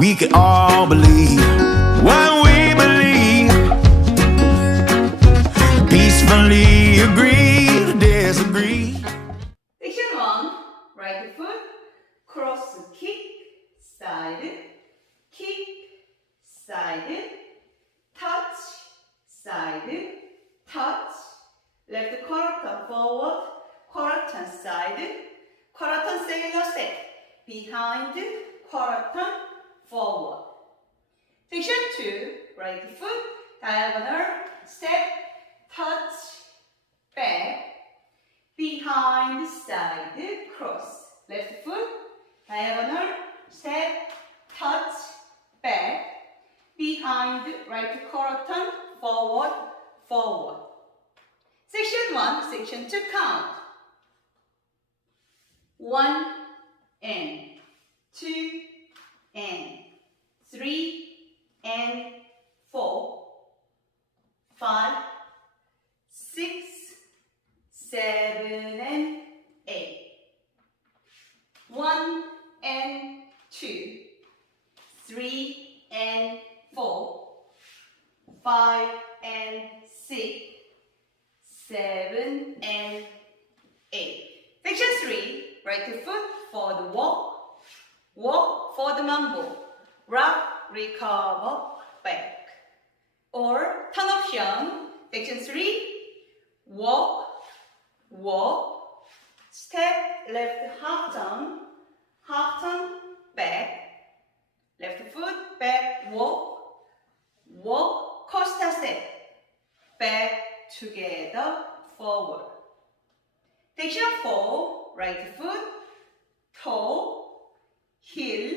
We can all believe what we believe. Peacefully agree to disagree. Section 1. Right foot, cross kick, side, touch, side, touch. Left quarter forward, quarter side, quarter sailor step. Behind, quarter forward. Section 2. Right foot, diagonal, step, touch, back. Behind, side, cross. Left foot, diagonal, step, touch, back. Behind, right quarter, forward, forward. Section 1, section 2 count. 1 and 2 and 3 and 4, 5, 6, 7 and 8. 1 and 2, 3 and 4, 5 and 6, 7 and 8. Section 3, right foot for the walk, walk for the mambo, rock, recover, back. Or turn option. Section 3, walk, walk, step, left half turn, back, left foot, back, walk, walk, costa step, back, together, forward. Section 4, right foot, toe, heel,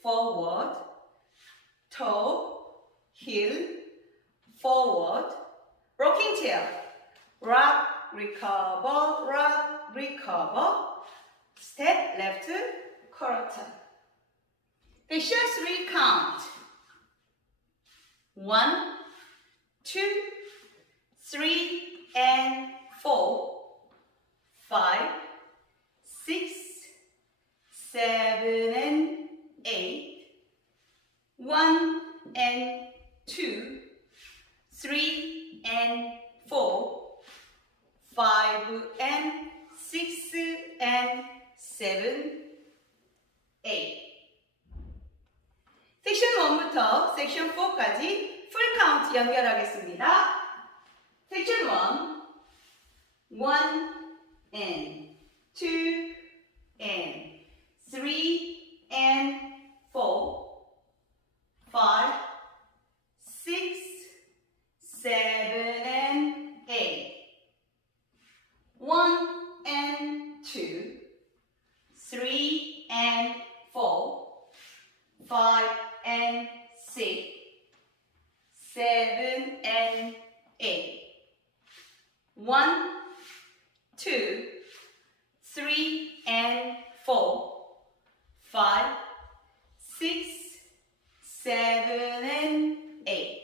forward, toe, heel, forward, rocking chair, rock, recover, step, left, quarter. Section 3 count. 1, 2, 3 and 4, 5, 6, 7 and 8, 1 and 2, 3 and 4, 5 and 6 and 7, 8. 섹션 1부터 섹션 4까지 풀 카운트 연결하겠습니다. 섹션 1, 1 and 2 and 3 and 4, 5, 6, 7 and 8, 1 and 2, 3 and 4, 5 and 6, 7 and 8, 1, 2, 3 and 4, 5, 6, 7 and 8,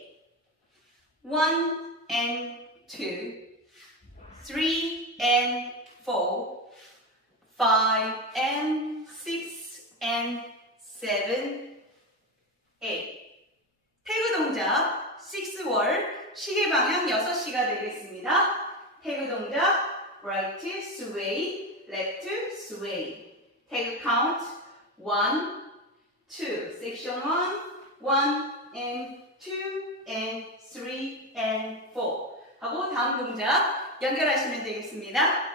1 and 2, 3 and 4, 5 and 6 and 7, 8. 태그 동작 6월 시계 방향 6시가 되겠습니다. 태그 동작 right sway, left sway. 태그 count 1, 2. section 1, 1 and 2 and 3 and 4 하고 다음 동작 연결하시면 되겠습니다.